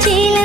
ചില